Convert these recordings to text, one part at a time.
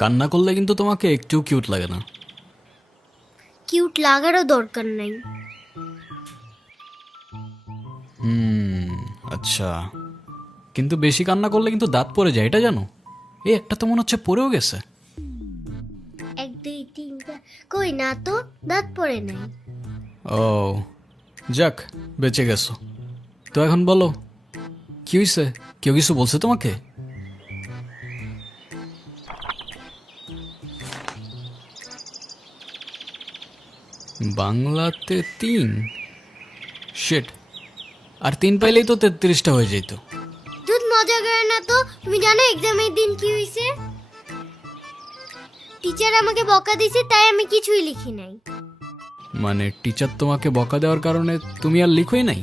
কান্না করলে কিন্তু তোমাকে একটু কিউট লাগে না। কিউট লাগারও দরকার নাই। আচ্ছা, কিন্তু বেশি কান্না করলে কিন্তু দাঁত পড়ে যায়, এটা জানো? এই একটা তো মনে হচ্ছে পড়েও গেছে। 1 2 3 4 কই না তো, দাঁত পড়ে নাই। ও যাক, বেঁচে গেছো। তো এখন বলো কি হয়েছে? কেউ কিছু বলছে তোমাকে? বাংলাতে 3 শিট, আর 3 পাইলেই তো 33টা হয়ে যেত। দুধ মজা করে না তো। তুমি জানো এক্সামের দিন কি হয়েছে? টিচার আমাকে বকা দিয়েছে, তাই আমি কিছুই লিখি নাই। মানে টিচার তোমাকে বকা দেওয়ার কারণে তুমি আর লিখোই নাই?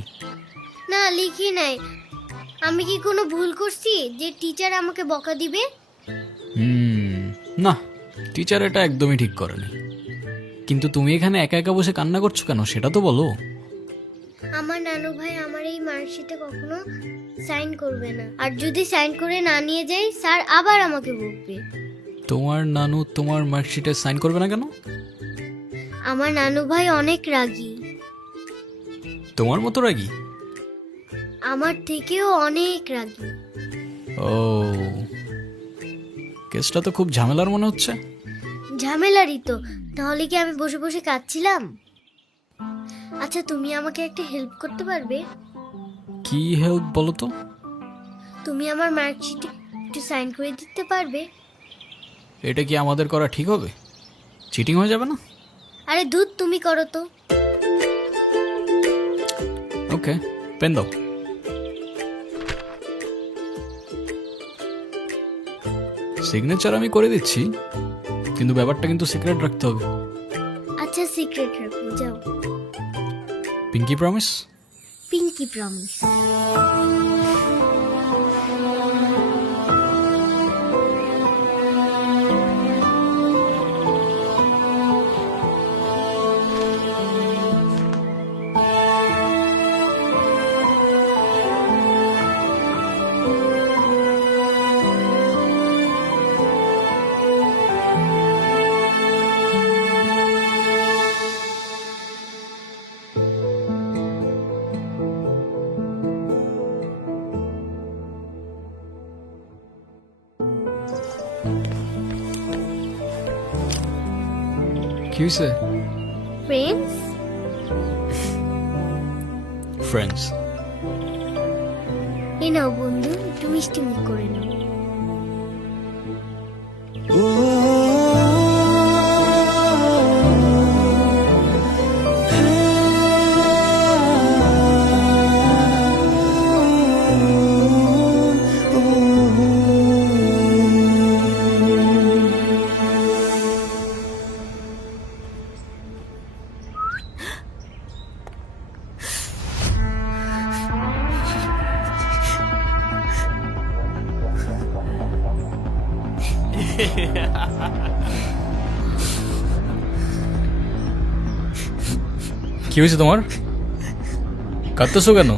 না, লিখি নাই। আমি কি কোনো ভুল করছি যে টিচার আমাকে বকা দিবে? না, টিচার এটা একদমই ঠিক করেনি। কিন্তু তুমি এখানে একা একা বসে কান্না করছো কেন, সেটা তো বলো। আমার নানু ভাই আমার এই মার্কশিটে কখনো সাইন করবে না, আর যদি সাইন করে না নিয়ে যাই স্যার আবার আমাকে বকবে। তোমার নানু তোমার মার্কশিটে সাইন করবে না কেন? আমার নানু ভাই অনেক রাগী। তোমার মতো রাগী? আমার থেকেও অনেক রাগী। ও, কেসটা তো খুব ঝামেলার মনে হচ্ছে। ঝামেলারই তো, তাহলে কি আমি বসে বসে কাঁদছিলাম? আচ্ছা, তুমি আমাকে একটা হেল্প করতে পারবে? কি হেল্প বলো তো? তুমি আমার মার্কশিটে একটু সাইন করে দিতে পারবে? এটা কি আমাদের করা ঠিক হবে? চিটিং হয়ে যাবে না? আরে দুধ, তুমি করো তো। ওকে, পেন দাও। সিগনেচার আমি করে দিচ্ছি, কিন্তু ব্যাপারটা কিন্তু সিক্রেট রাখতে হবে। আচ্ছা, সিক্রেট রাখবো, যাও। Pinky promise? Pinky promise. কি হয়েছে? ফ্রেন্ডস? ফ্রেন্ডস? এই নাও বন্ধু, একটু মিষ্টি মুখ করে নাও। কি হয়েছে তোমার? কাঁদতেছো কেন?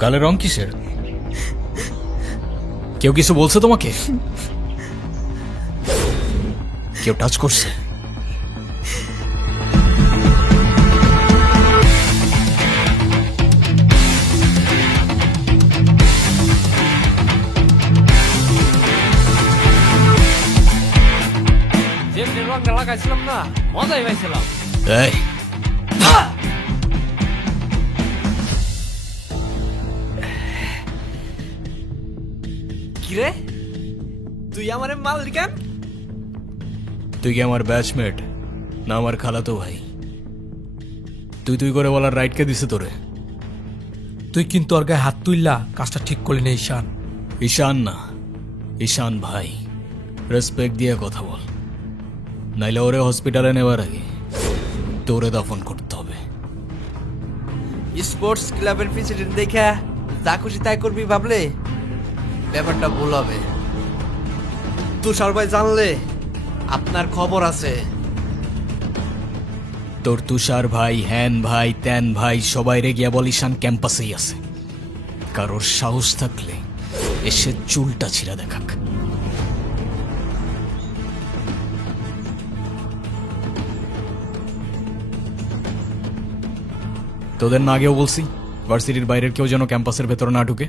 গালের রং কিসের? কেউ কিছু বলছে তোমাকে? কেউ টাচ করছে? রংটা লাগাইছিলাম না, মজাই পাইছিলাম। এই, কিরে তুই আমারে মাল কেন? তুই কি আমার ব্যাচমেট না আমার খালাতো ভাই? তুই তুই করে বলার রাইট কে দিছে তোরে? তুই কিন্তু ওর গায়ে হাত তুললা, কাজটা ঠিক করলি না ঈশান। ঈশান না, ঈশান ভাই। রেসপেক্ট দিয়ে কথা বল, নাইলে ওরে হসপিটালে নেওয়ার আগে তোরে দাফন করতে হবে। স্পোর্টস ক্লাবের প্রেসিডেন্ট দেখা যা খুশি তাই করবি ভাবলে ব্যাপারটা ভুল হবে। তুষার ভাই জানলে আপনার খবর আছে। তোর তুষার ভাই, হ্যান ভাই, ত্যান ভাই সবাই রে গিয়া বল ঈশান ক্যাম্পাসেই আছে। কারোর সাহস থাকলে এসে চুলটা ছিঁড়া দেখাক। তোদের না আগেও বলছি ভার্সিটির বাইরের কেউ যেন ক্যাম্পাসের ভেতরে না ঢুকে।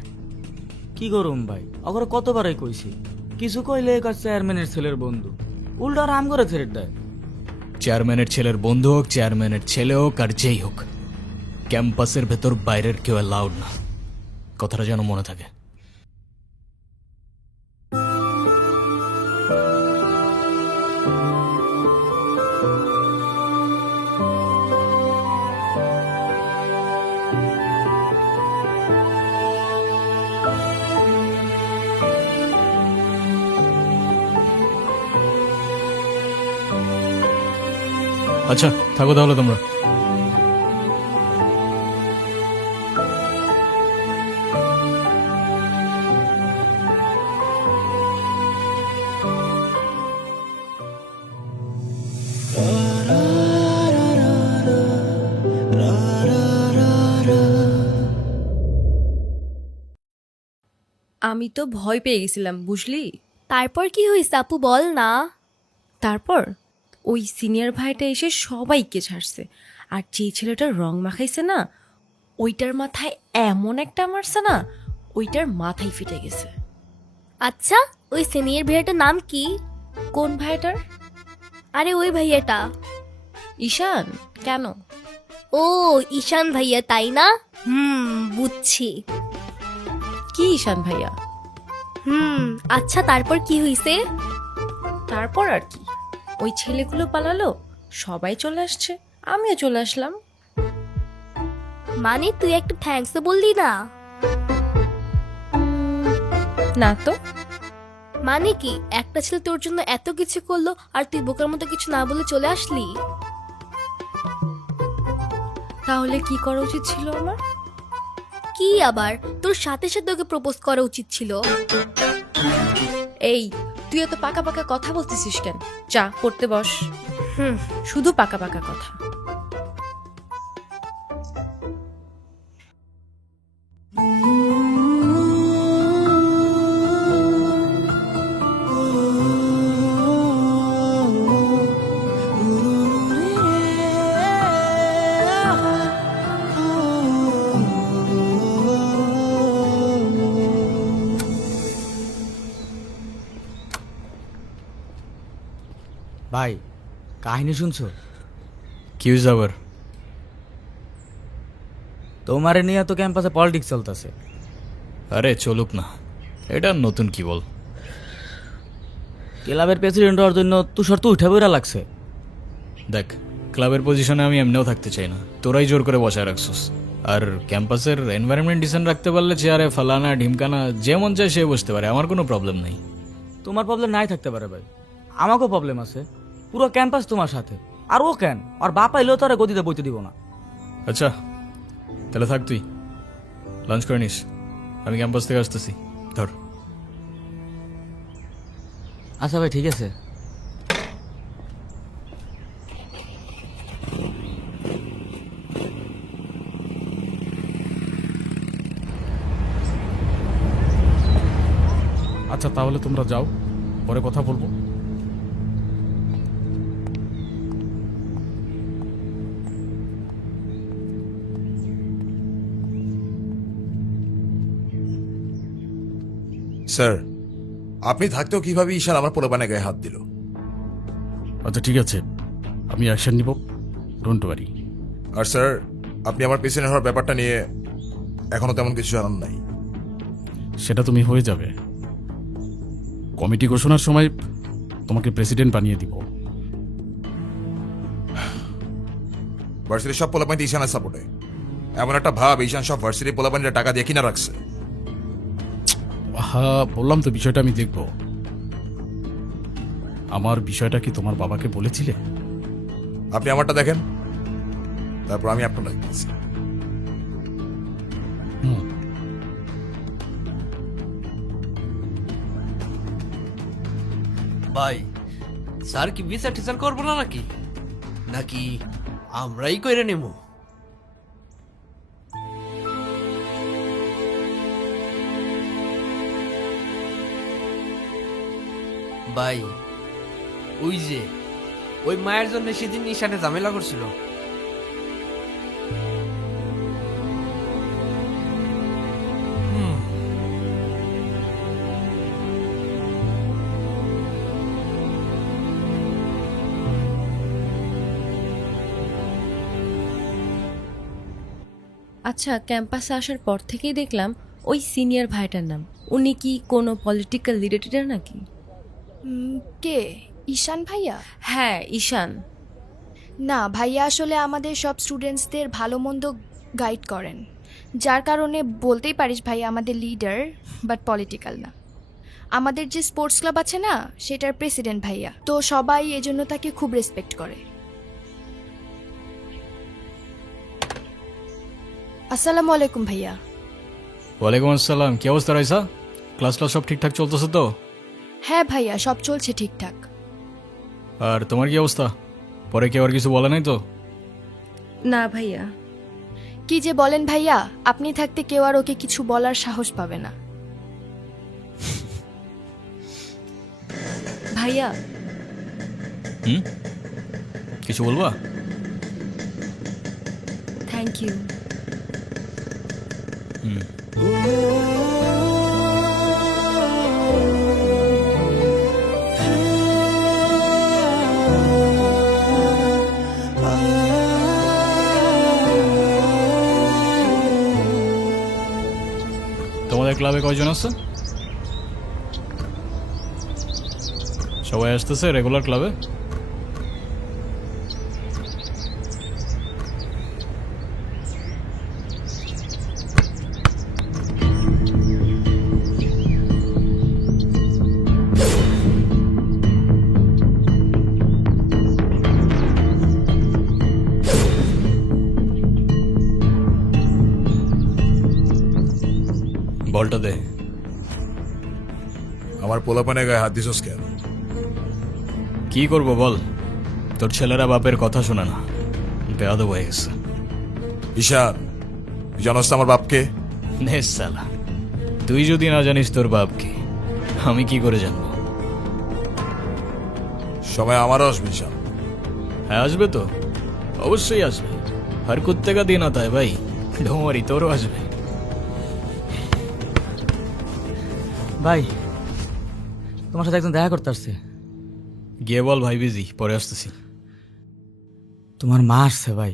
কি করুম ভাই, অগর কতবারই কইছি, কিছু কইলে কাজ চেয়ারম্যানের ছেলের বন্ধু, উল্টা রাম করে ছেড়ে দেয়। চেয়ারম্যানের ছেলের বন্ধু হোক, চেয়ারম্যানের ছেলে হোক, আর যেই হোক, ক্যাম্পাসের ভেতর বাইরের কেউ অ্যালাউড না। কথাটা যেন মনে থাকে। আচ্ছা থাকো তাহলে তোমরা। আমি তো ভয় পেয়ে গেছিলাম বুঝলি। তারপর কি হয়েছে আপু বল না। তারপর ওই সিনিয়র ভাইটা এসে সবাইকে ছাড়ছে, আর যে ছেলেটার রং মাখাইছে না ওইটার মাথায় এমন একটা মারছে না, ওইটার মাথায় ফিটে গেছে। আচ্ছা ওই সিনিয়র ভাইয়াটার নাম কি? কোন ভাইটার? আরে ওই ভাইয়াটা। ঈশান। কেন? ও ঈশান ভাইয়া তাই না? বুঝছি। কি ঈশান ভাইয়া? আচ্ছা তারপর কি হয়েছে? তারপর আর কি, ওই ছেলেগুলো পালালো, সবাই চলে আসছে, আমিও চলে আসলাম। মানে তুই একটা থ্যাঙ্কস বললি না? না তো। মানে কি একটা ছেলে তোর জন্য এত কিছু করলো আর তুই বোকার মতো কিছু না বলে চলে আসলি? তাহলে কি করা উচিত ছিল আমার? কি আবার, তোর সাথে সাথে ওকে প্রপোজ করা উচিত ছিল। এই তুই এত পাকা পাকা কথা বলতেছিস কেন? যা পড়তে বস। হুম। শুধু পাকা পাকা কথা। ভাই কাহিনী শুনছো? কি হয়েছে আবার? তোমারে নিয়ে তো ক্যাম্পাসে পলিটিক্স চলতেছে। আরে চলুক না, এটা নতুন কি বল। ক্লাবের প্রেসিডেন্ট হওয়ার জন্য তুষার তো উঠে বইরা লাগছে। দেখ ক্লাবের পজিশনে আমি এমনিও থাকতে চাই না, তোরাই জোর করে বসায় রাখছস। আর ক্যাম্পাসের এনভায়রনমেন্ট ডিসেন্ট রাখতে পারলে চেয়ারে ফালানা ঢিমকানা যে মন চায় সে বসতে পারে, আমার কোনো প্রবলেম নেই। তোমার প্রবলেম নাই থাকতে পারে ভাই, আমাকেও প্রবলেম আছে। পুরো ক্যাম্পাস তোমার সাথে, আর ও কেন, আর বাপ এলেও তো আর গদিতে বইতে দিব না। আচ্ছা তাহলে থাক, তুই লাঞ্চ করে নিস, আমি ক্যাম্পাস থেকে আসতেছি। ধর। আচ্ছা ভাই ঠিক আছে। আচ্ছা তাহলে তোমরা যাও, পরে কথা বলবো। স্যার, আপনি থাকতেও কিভাবে ঈশান আমার পোলাপানের গায়ে হাত দিল? আচ্ছা ঠিক আছে, আমি অ্যাকশন নিব, ডোন্ট ওয়ারি। আর স্যার, আপনি আমার পেছনে হওয়ার ব্যাপারটা নিয়ে এখনো তেমন কিছু জানান নাই। সেটা তুমি হয়ে যাবে, কমিটি ঘোষণার সময় তোমাকে প্রেসিডেন্ট বানিয়ে দিব। ভার্সিটির সব পোলাপানি ঈশানের সাপোর্টে। এমন একটা ভাব ঈশান সব ভার্সিটির পোলাপানিরা টাকা দিয়ে কিনা রাখছে। হ্যাঁ, বললাম তো বিষয়টা আমি দেখব। আমার বিষয়টা কি তোমার বাবাকে বলেছিলে? আপনি আমারটা দেখেন, তারপর আমি আপনার দেখতেছি। ভাই স্যার কি বিচার টিচার করবো না নাকি নাকি আমরাই কইরে নেব? ভাই ওই যে ওই মায়ের জন্য সেদিন ঈশানে ঝামেলা করছিল। আচ্ছা, ক্যাম্পাসে আসার পর থেকেই দেখলাম ওই সিনিয়র ভাইটার নাম। উনি কি কোনো পলিটিক্যাল রিলেটেড নাকি? কে? ঈশান ভাইয়া? হ্যাঁ, ঈশান। না, ভাইয়া আসলে আমাদের সব স্টুডেন্টসদের ভালো মন্দ গাইড করেন, যার কারণে বলতেই পারিস ভাইয়া আমাদের লিডার, বাট পলিটিক্যাল না। আমাদের যে স্পোর্টস ক্লাব আছে না, সেটার প্রেসিডেন্ট ভাইয়া, তো সবাই এজন্য তাকে খুব রেসপেক্ট করে। আসসালামু আলাইকুম ভাইয়া। ওয়ালাইকুম আসসালাম। কি অবস্থা রাইসা? ক্লাস সব ঠিকঠাক চলতেছে তো? হ্যাঁ ভাইয়া, সব চলছে ঠিকঠাক। আর তোমার কি অবস্থা? পরে কেউ আর কিছু বলে নাই তো? না ভাইয়া। কি যে বলেন ভাইয়া, আপনি থাকতে কেউ আর ওকে কিছু বলার সাহস পাবে না। ভাইয়া, কিছু বলবা? Thank you. তোমাদের ক্লাবে কয়জন আছে? সবাই আসতেছে রেগুলার ক্লাবে? বলটা দে। আমার পোলাপানের গায়ে হাত দিছস কেন? কি করব বল, তোর ছেলেরা বাপের কথা শোনে না, বেয়াদব হয়ে গেছে। ঈশান, তুই জানোস তো আমার বাপকে? নে সালা, তুই যদি না জানিস তোর বাপকে, আমি কি করে জানবো? সময় আমারও আসবে ঈশান। হ্যাঁ আসবে তো, অবশ্যই আসবে। আর কুত্তেকা দিন আতা है ভাই, ডোমারি তোরও আসবে। ভাই, তোমার সাথে একজন দেখা করতে আসছে। গিয়ে বল ভাই বিজি, পরে আসতেছি। তোমার মা আসছে ভাই।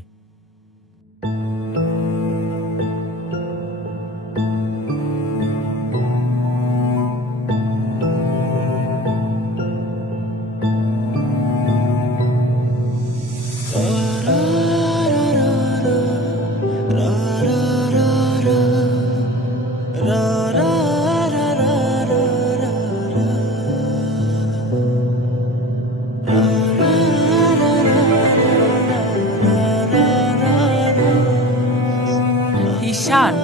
ঈশান,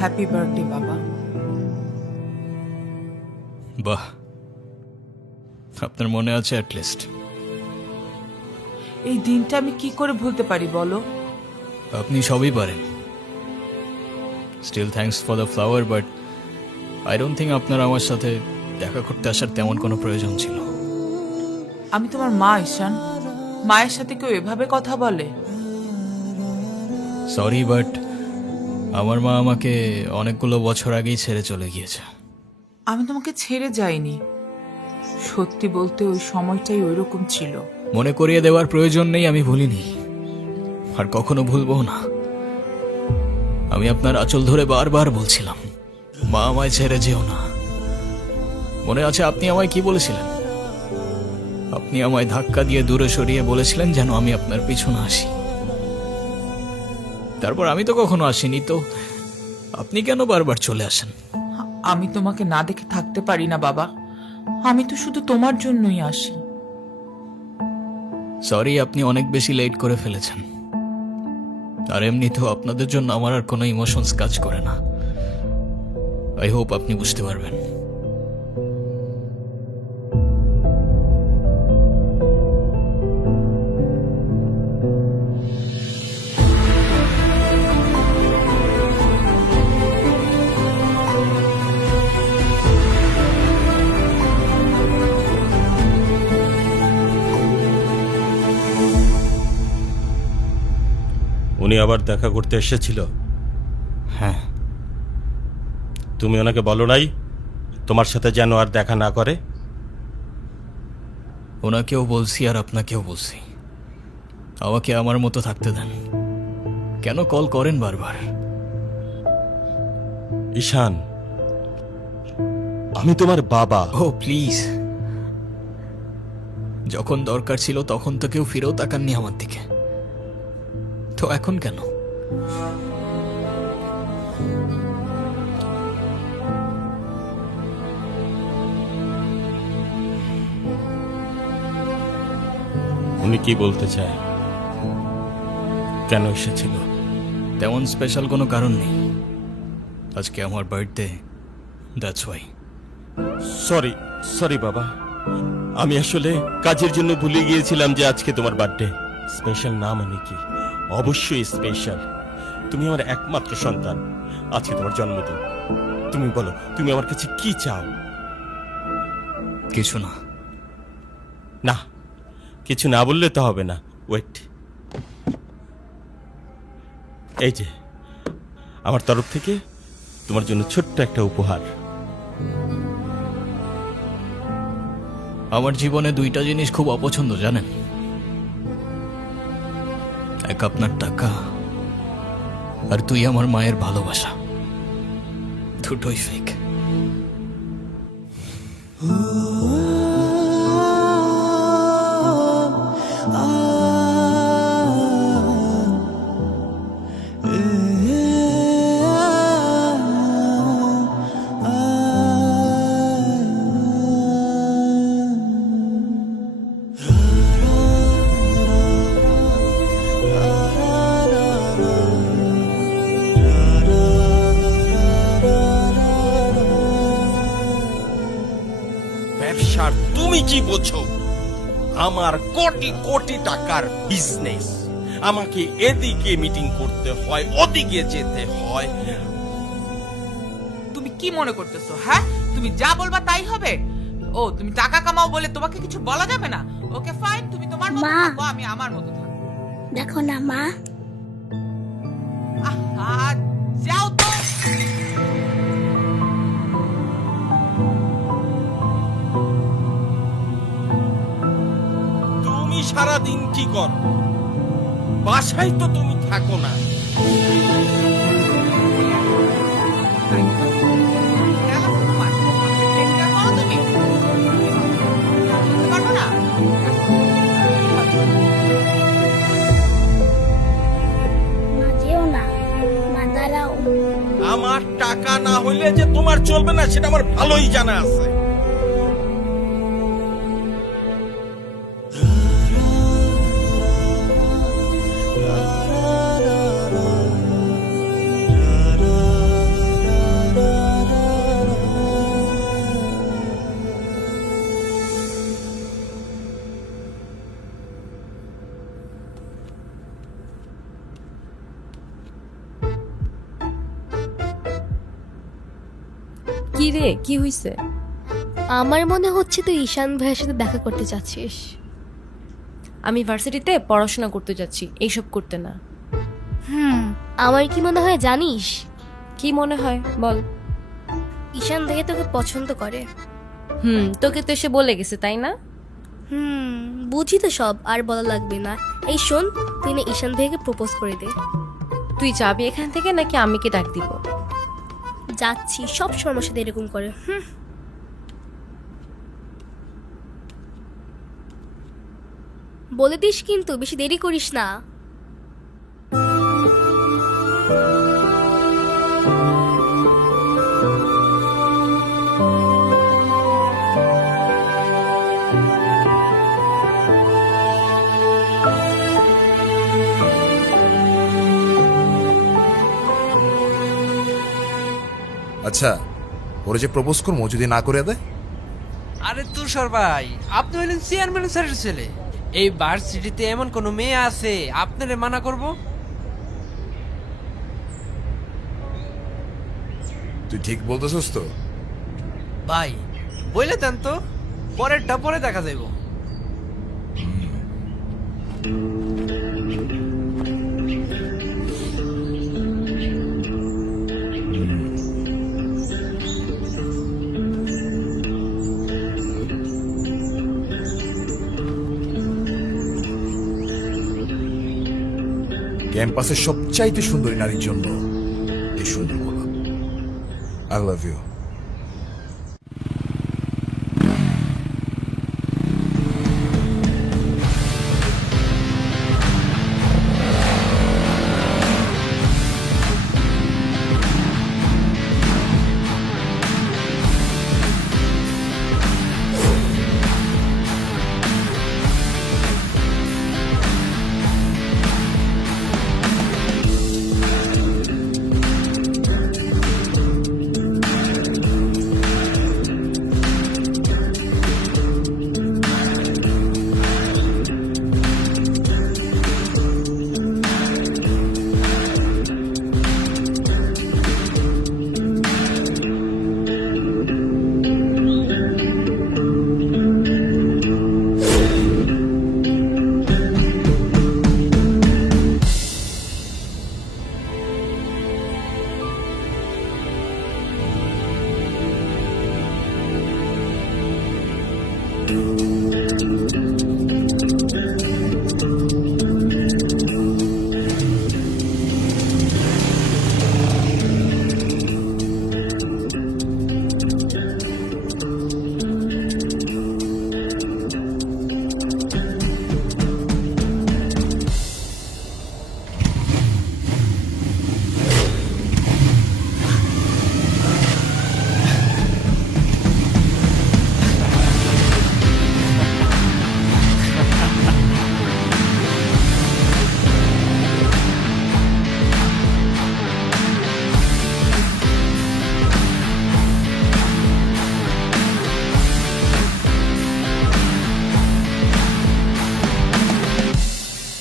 হ্যাপি বার্থডে বাবা। বাহ, আপনার মনে আছে অ্যাটলিস্ট। এই দিনটা আমি কি করে ভুলতে পারি বলো? আপনি সবই পারেন। Still thanks for the flower, but I don't think আপনার আমার সাথে দেখা করতে আসার তেমন কোনো প্রয়োজন ছিল। আমি তোমার মা ঈশান, মায়ের সাথে কেউ এভাবে কথা বলে? সরি, বাট আমার মা আমাকে অনেকগুলো বছর আগেই ছেড়ে চলে গিয়েছে। আমি তোমাকে ছেড়ে যাইনি, সত্যি বলতে ওই সময়টাই ওইরকম ছিল। মনে করিয়ে দেওয়ার প্রয়োজন নেই, আমি ভুলিনি আর কখনো ভুলবো না। আমি আপনার আঁচল ধরে বারবার বলছিলাম, মা আমায় ছেড়ে যেও না, মনে আছে আপনি আমায় কি বলেছিলেন? আপনি আমায় ধাক্কা দিয়ে দূরে সরিয়ে বলেছিলেন যেন আমি আপনার পিছনে আসি। তারপর আমি তো কখনো আসিনি, তো আপনি কেন বারবার চলে আসেন? আমি তোমাকে না দেখে থাকতে পারি না বাবা, আমি তো শুধু তোমার জন্যই আসি। সরি, আপনি অনেক বেশি লেট করে ফেলেছেন। আর এমনিতেও আপনাদের জন্য আমার আর কোনো ইমোশনস কাজ করে না। আই হোপ আপনি বুঝতে পারবেন। উনি আবার দেখা করতে এসেছিল? হ্যাঁ। তুমি ওনাকে বলো নাই তোমার সাথে যেন আর দেখা না করে? ওনাকেও বলছি আর আপনাকেও বলছি, আমাকে আমার মতো থাকতে দেন। কেন কল করেন বারবার? ঈশান, আমি তোমার বাবা। ও প্লিজ, যখন দরকার ছিল তখন তো কেউ ফিরেও তাকাননি আমার দিকে, তো এখন কেন? উনি কি বলতে চায়? কেন এসেছিল? তেমন স্পেশাল কোনো কারণ নেই, আজকে আমার birthday, that's why. Sorry sorry বাবা, আমি আসলে কাজের জন্য ভুলে গিয়েছিলাম যে আজকে তোমার বার্থডে। স্পেশাল না মানে কি? অবশ্যই স্পেশাল। তুমি আমার একমাত্র সন্তান, আজকে তোমার জন্মদিন। তুমি বলো, তুমি আমার কাছে কি চাও? কিছু না। না, কিছু না বললে তো হবে না। ওয়েট, এই যে আমার তরফ থেকে তোমার জন্য ছোট্ট একটা উপহার। আমার জীবনে দুইটা জিনিস খুব অপছন্দ জানেন, এক আপনার টাকা আর তুই আমার মায়ের ভালোবাসা, দুটোই ফেক। ব্যবসার তুমি কি বোঝো? আমার কোটি কোটি টাকার বিজনেস, আমাকে এদিকে মিটিং করতে হয়, ওদিকে যেতে হয়। তুমি কি মনে করতেছো? হ্যাঁ, তুমি যা বলবা তাই হবে? ও, তুমি টাকা কামাও বলে তোমাকে কিছু বলা যাবে না? ওকে ফাইন, তুমি তোমার মতো মা। থাকো, আমি আমার মতো থাকবো। দেখো না মা, আহা, যাও তো। তুমি সারাদিন কি করো? বাসায় তো তুমি থাকো না। খেয়াল আছে তোমার? আমাকে take care করো তুমি? বলতে পারবো না? মা যেও না, মা দাঁড়াও। আমার টাকা না হইলে যে তোমার চলবে না সেটা আমার ভালোই জানা আছে। কি রে, কি হইছে? আমার মনে হচ্ছে তুই ঈশান ভাইয়ের সাথে দেখা করতে চাচ্ছিস। আমি ভার্সিটিতে পড়াশোনা করতে যাচ্ছি, এইসব করতে না। আমার কি মনে হয় জানিস? কি মনে হয় বল। ঈশান ভাইয়া তোকে পছন্দ করে। তোকে তো এসে বলে গেছে তাই না? বুঝি তো সব, আর বলা লাগবে না। এই শোন, তুই না ঈশান ভাইয়াকে প্রপোজ করে দে। তুই যাবি এখান থেকে নাকি আমি কে ডাক দিব? যাচ্ছি, সব সময় সাথে এরকম করে। বলে দিস কিন্তু, বেশি দেরি করিস না। আচ্ছা, ওরে যে প্রপোজ করবো যদি না করে দেয়? আরে তুষার ভাই, আপনি হলেন চেয়ারম্যান স্যারের ছেলে। এই ভার্সিটিতে এমন কোন মেয়ে আছে আপনারে মানা করব? তুই ঠিক বলতেছিস তো? ভাই বলে দেন তো, পরেরটা পরে দেখা যাইব। ক্যাম্পাসের সবচাইতে সুন্দরী নারীর জন্য এই সুন্দর গোলাপ। I love you.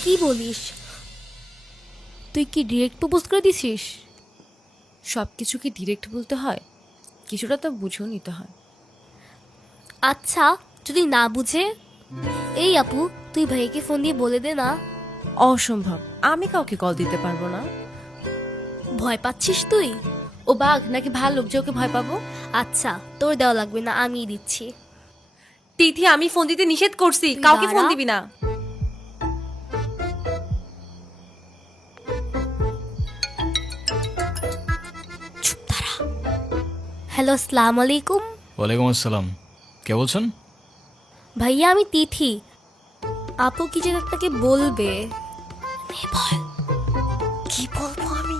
কি বলিস? তুই কি ডিরেক্ট প্রপোজ করে দিছিস? সব কিছু কি ডিরেক্ট বলতে হয়? কিছুটা তো বুঝেও নিতে হয়। আচ্ছা, যদি না বুঝে? এই আপু, তুই ভাইকে ফোন দিয়ে বলে দে না। অসম্ভব, আমি কাউকে কল দিতে পারবো না। ভয় পাচ্ছিস তুই? ও বাঘ নাকি ভাল্লুক যে ওকে ভয় পাবো? আচ্ছা, তোর দেওয়া লাগবে না, আমিই দিচ্ছি। তিথি, আমি ফোন দিতে নিষেধ করছি, কাউকে ফোন দাঁড়া। দিবি না। হ্যালো, আসসালামু আলাইকুম। ওয়ালাইকুম আসসালাম। কে বলছেন? ভাইয়া, আমি তিথি। আপু কি যেন আপনাকে বলবে। কি বলবো আমি?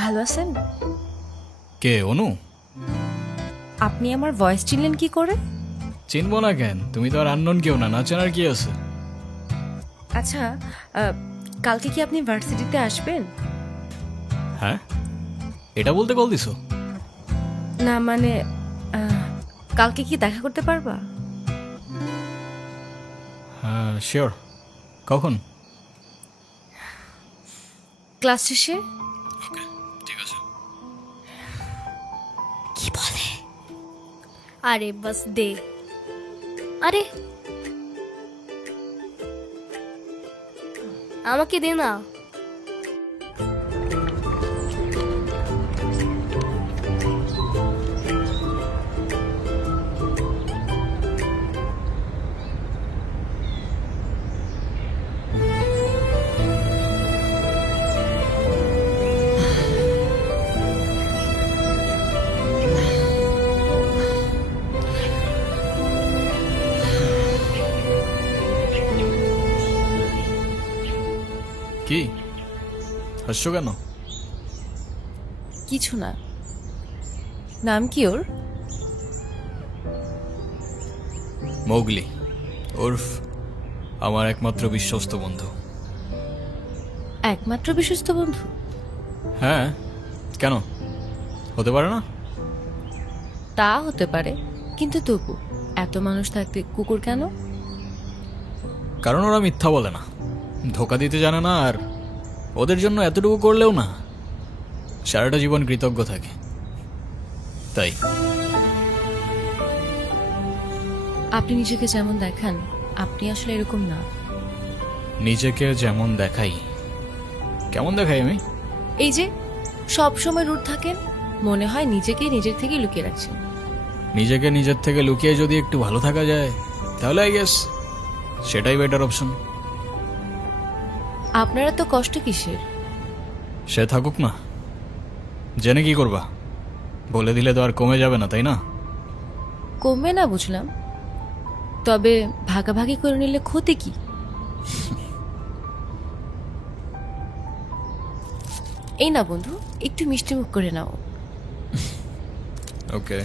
ভালো আছেন? কে? অনু? আপনি আমার ভয়েস চিনলেন কি করে? চিনবো না কেন? তুমি তো আর আননোন কেউ না, না চেনার কি আছে? আচ্ছা, কালকে কি আপনি ভার্সিটিতে আসবেন? হ্যাঁ, এটা বলতে কল দিছো? না মানে, কালকে কি দেখা করতে পারবা? হ্যাঁ শিওর। কখন? ক্লাস শেষে। ঠিক আছে। কি বলে? আরে বাস দে। আরে আমাকে দে না। হাসছো কেন? কিছু না। নাম কি ওর? মৌগলি, ওরফ আমার একমাত্র বিশ্বস্ত বন্ধু। একমাত্র বিশ্বস্ত বন্ধু? হ্যাঁ, কেন হতে পারে না? তা হতে পারে, কিন্তু তবু এত মানুষ থাকতে কুকুর কেন? কারণ ওরা মিথ্যা বলে না, ধোকা দিতে জানে না, আর ওদের জন্য এতটুকু করলেও না সারাটা জীবন কৃতজ্ঞ থাকে, তাই। আপনি নিজেকে যেমন দেখান, আপনি আসলে এরকম না। নিজেকে যেমন দেখাই? কেমন দেখাই আমি? এই যে সব সময় রুট থাকেন, মনে হয় নিজেকে নিজের থেকে লুকিয়ে রাখছেন। নিজেকে নিজের থেকে লুকিয়ে যদি একটু ভালো থাকা যায় তাহলে আই গেস সেটাই বেটার অপশন। আপনারা তো কষ্ট কিসের? সে থাকুক না, জেনে কি করবা? বলে দিলে তো আর কমে যাবে না, তাই না? কমবে না বুঝলাম, তবে ভাগাভাগি করে নিলে ক্ষতি কি? এই না বন্ধু, একটু মিষ্টি মুখ করে নাও। ওকে।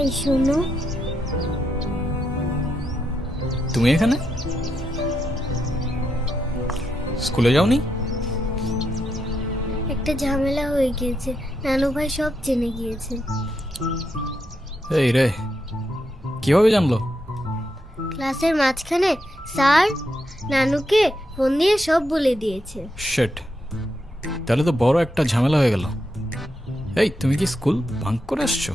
এই শোনো, তুমি এখানে? স্কুলে যাওনি? একটা ঝামেলা হয়ে গিয়েছে, নানু ভাই সব জেনে গিয়েছে। এই রে, কিভাবে জানলো? ক্লাসের মাঝখানে স্যার নানুকে ফোন দিয়ে সব বলে দিয়েছে। শিট, তাহলে তো বড় একটা ঝামেলা হয়ে গেল। এই, তুমি কি স্কুল ভাঙ করে আসছো?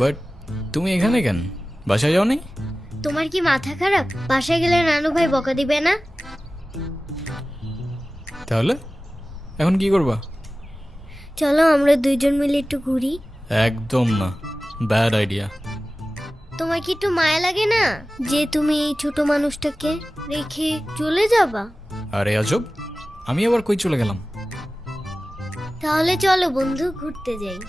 বাট তুমি এখানে কেন? বাসায় যাওনি? তোমার কি মাথা খারাপ? বাসায় গেলে নানু ভাই বকা দিবে না? তাহলে এখন কি করবা? চলো আমরা দুইজন মিলে একটু ঘুরি। একদম না, ব্যাড আইডিয়া। তোমার কি একটু মায়া লাগে না যে তুমি এই ছোট মানুষটাকে রেখে চলে যাবা? আরে আজব, আমি আবার কই চলে গেলাম? তাহলে চলো বন্ধু, ঘুরতে যাই।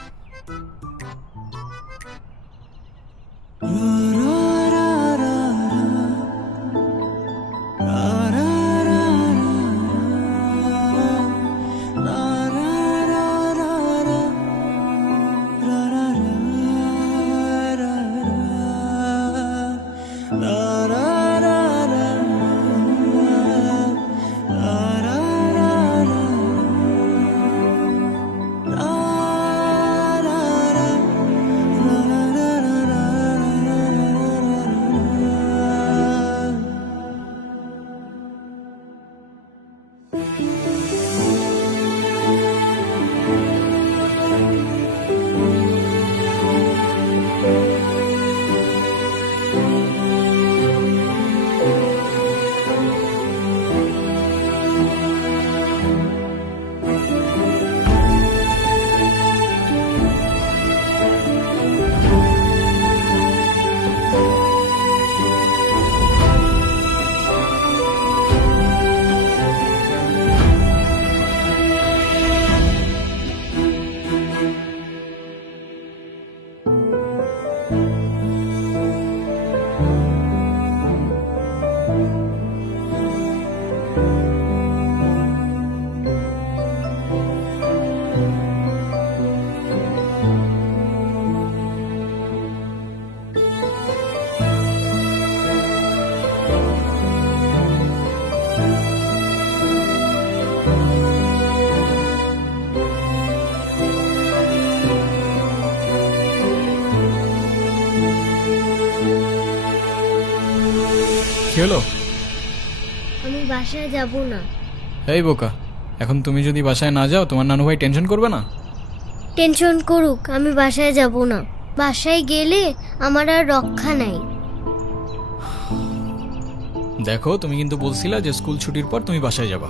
কি হলো? আমি বাসায় যাব না। এই বোকা, এখন তুমি যদি বাসায় না যাও তোমার নানু ভাই টেনশন করবে না? টেনশন করুক, আমি বাসায় যাব না। বাসায় গেলে আমার আর রক্ষা নাই। দেখো, তুমি কিন্তু বলছিলা যে স্কুল ছুটির পর তুমি বাসায় যাবা।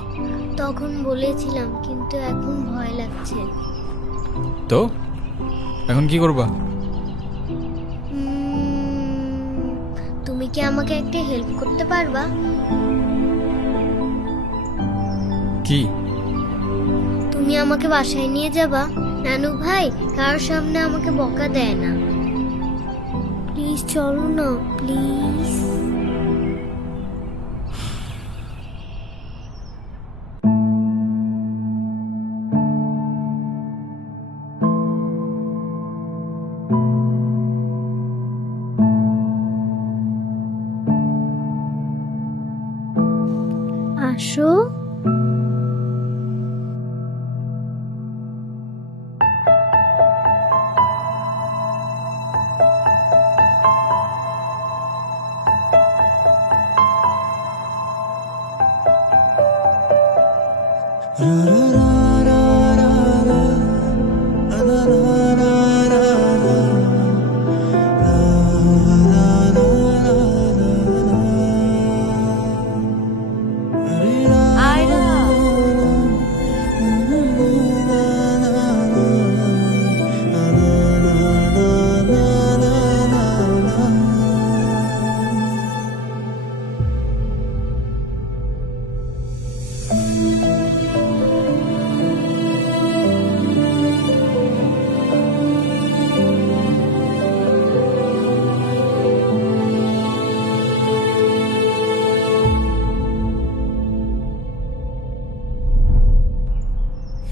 তখন বলেছিলাম, কিন্তু এখন ভয় লাগছে। তো এখন কি করবা? তুমি কি আমাকে একটা হেল্প করতে পারবা? কি? তুমি আমাকে বাসায় নিয়ে যাবা? নানু ভাই কারোর সামনে আমাকে বকা দেয় না। প্লিজ চলো না, প্লিজ। আসো।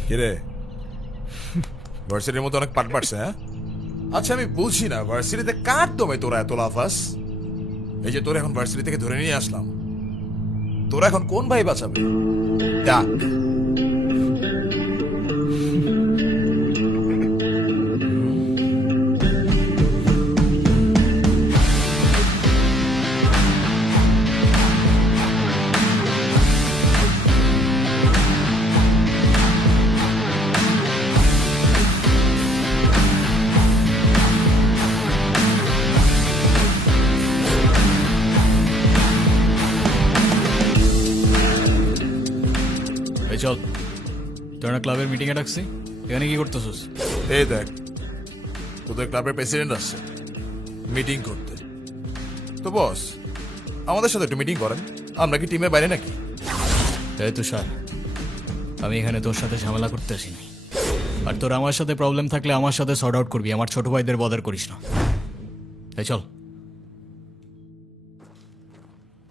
কিরে, ভার্সিটির মতো অনেক পাট পাটছে, হ্যাঁ? আচ্ছা, আমি বুঝি না ভার্সিটিতে কার দমে তোরা এত লাফাস? এই যে তোরা এখন ভার্সিটি থেকে ধরে নিয়ে আসলাম, তোরা এখন কোন ভাই বাঁচাবে? ডাক। এই চল, তোর না ক্লাবের মিটিংয়ে ডাকছি, এখানে কি করতেছিস? এই দেখ, তোদের ক্লাবের প্রেসিডেন্ট আসছে মিটিং করতে। তো বস, আমাদের সাথে একটু মিটিং করেন। আমরা কি টিমের বাইরে নাকি? এই তুষার, আমি এখানে তোর সাথে ঝামেলা করতে আসিনি। আর তোর আমার সাথে প্রবলেম থাকলে আমার সাথে সর্ট আউট করবি, আমার ছোট ভাইদের বদার করিস না। এই চল।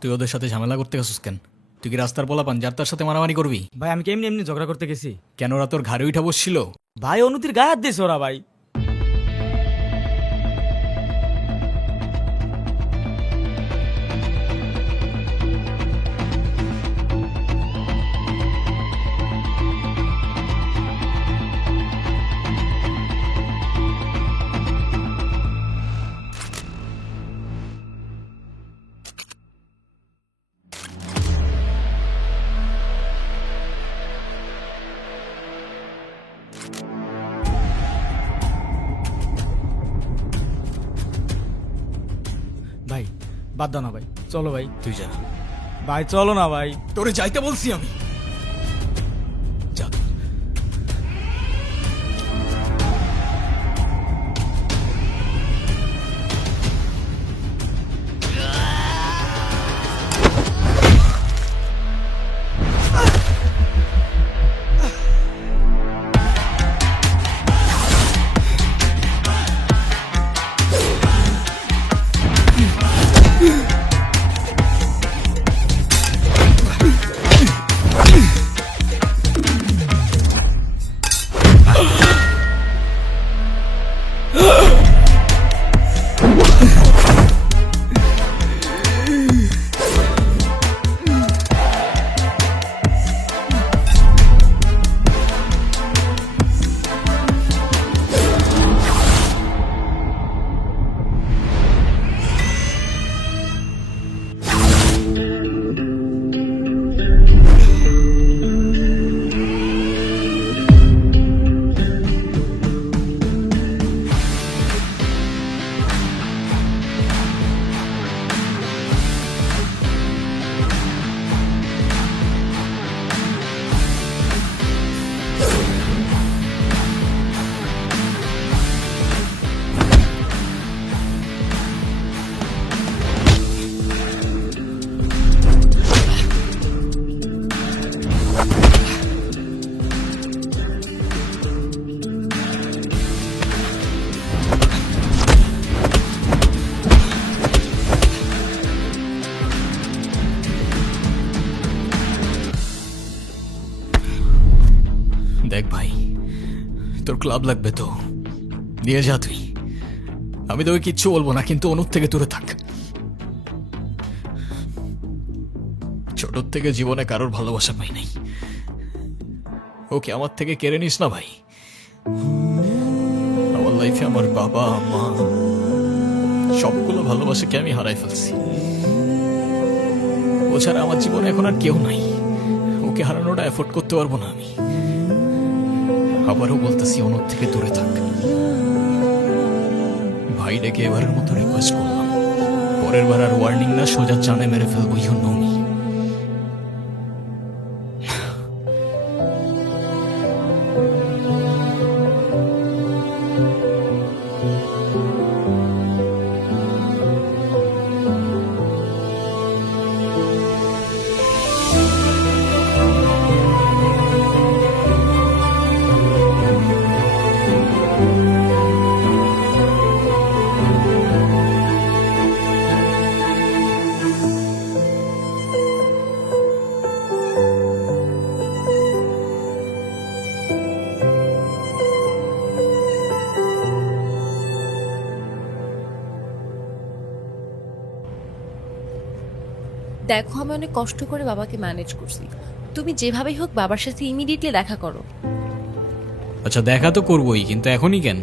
তুই ওদের সাথে ঝামেলা করতে গেছিস কেন? তুই কি রাস্তার পোলাপান যার তার সাথে মারামারি করবি? ভাই আমি কেমনি এমনি ঝগড়া করতে গেছি? কেন, ওরা তোর ঘাড়ে উঠা বসছিল? ভাই অনুতির গায়ে হাত দিয়েছে ওরা ভাই। ভাই বাদ দাও না ভাই, চলো ভাই। তুই যা ভাই চলো না ভাই। তোরে যাইতে বলছি আমি। যা। তোর ক্লাব লাগবে তো নিয়ে যা তুই, আমি তোকে কিচ্ছু বলবো না, কিন্তু অনুর থেকে দূরে থাক। ছোটর থেকে জীবনে কারোর ভালোবাসা পাই নাই, ওকে আমার থেকে কেড়ে নিস না ভাই। আমার লাইফে আমার বাবা মা সবগুলো ভালোবাসাকে আমি হারাই ফেলছি, ও ছাড়া আমার জীবনে এখন আর কেউ নাই, ওকে হারানোটা এফোর্ড করতে পারবো না আমি। আবারও বলতেছি অনুর থেকে দূরে থাক। ভাই ডেকে এবারের মতো রিকোয়েস্ট করলাম, পরের বার আর ওয়ার্নিং না, সোজা চানে মেরে ফেলবো। You know me. দেখো আমি অনেক কষ্ট করে বাবাকে ম্যানেজ করছি, তুমি যেভাবেই হোক বাবার সাথে ইমিডিয়েটলি দেখা করো। আচ্ছা দেখা তো করবোই, কিন্তু এখনই কেন?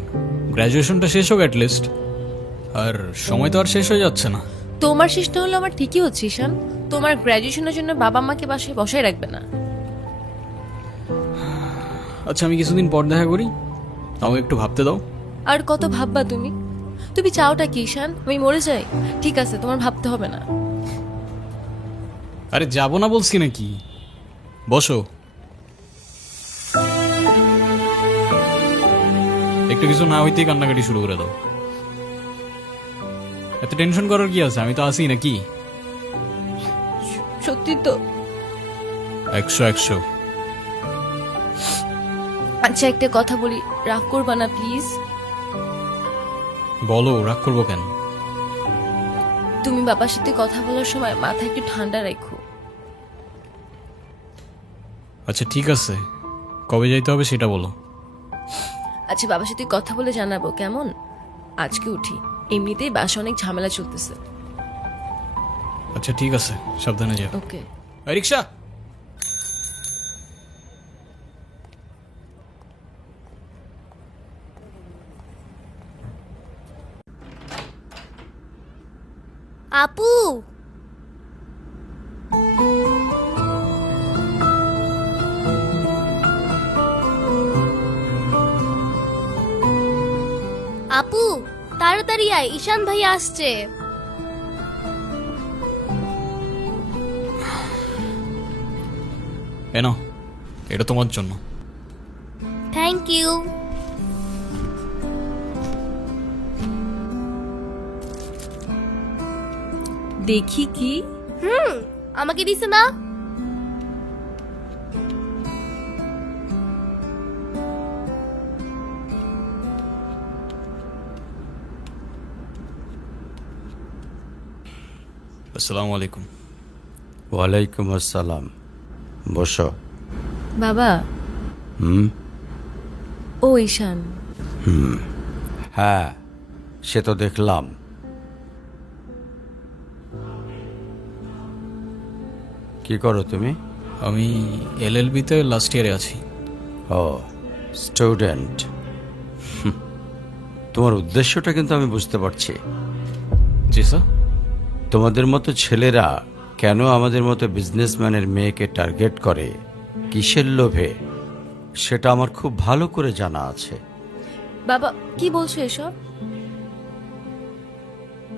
গ্র্যাজুয়েশনটা শেষ হোক অ্যাটলিস্ট, আর সময় তো আর শেষ হয়ে যাচ্ছে না। তোমার শেষ না হলো আমার ঠিকই হচ্ছে ঈশান, তোমার গ্র্যাজুয়েশনের জন্য বাবা মাকে বাসায় বসায় রাখবে না। আচ্ছা আমি কিছুদিন পর দেখা করি, আমাকে একটু ভাবতে দাও। আর কত ভাববা তুমি? তুমি চাওটা কি ঈশান, আমি মরে যাই? ঠিক আছে, তোমার ভাবতে হবে না। আরে যাবো না বলছি নাকি, বসো। একটু কিছু না হইতেই কান্নাকাটি শুরু করে দাও। এত টেনশন করার কি আছে, আমি তো আসি নাকি। সত্যি তো? 100 আচ্ছা একটা কথা বলি, রাগ করবা না প্লিজ? বলো, রাগ করবো কেন? তুমি বাবার সাথে কথা বলার সময় মাথা একটু ঠান্ডা রাখো। আচ্ছা ঠিক আছে, কবে যাইতে হবে সেটা বলো। আচ্ছা বাবার সাথে কথা বলে জানাবো কেমন? আজকে উঠি, এমনিতেই বাসা অনেক ঝামেলা চলতেছে। আচ্ছা ঠিক আছে, সাবধানে যাও। ওকে। এই রিক্সা। আপু, আপু তাড়াতাড়ি আয়, ঈশান ভাই আসছে। এনো, এটা তোমার জন্য। Thank you. দেখি কি? আমাকে দিছে না? আসসালামু আলাইকুম। ওয়ালাইকুম আসসালাম, বসো। বাবা। হুম। ও ঈশান। হ্যাঁ, সে তো দেখলাম। কি করো তুমি? আমি এলএলবিতে লাস্ট ইয়ারে আছি। ও, স্টুডেন্ট। তোমার উদ্দেশ্যটা কিন্তু আমি বুঝতে পারছি। জি স্যার। তোমাদের মতো ছেলেরা কেন আমাদের মতো বিজনেসম্যানের মেয়েকে টার্গেট করে, কিসের লোভে, সেটা আমার খুব ভালো করে জানা আছে। বাবা কি বলছো এসব?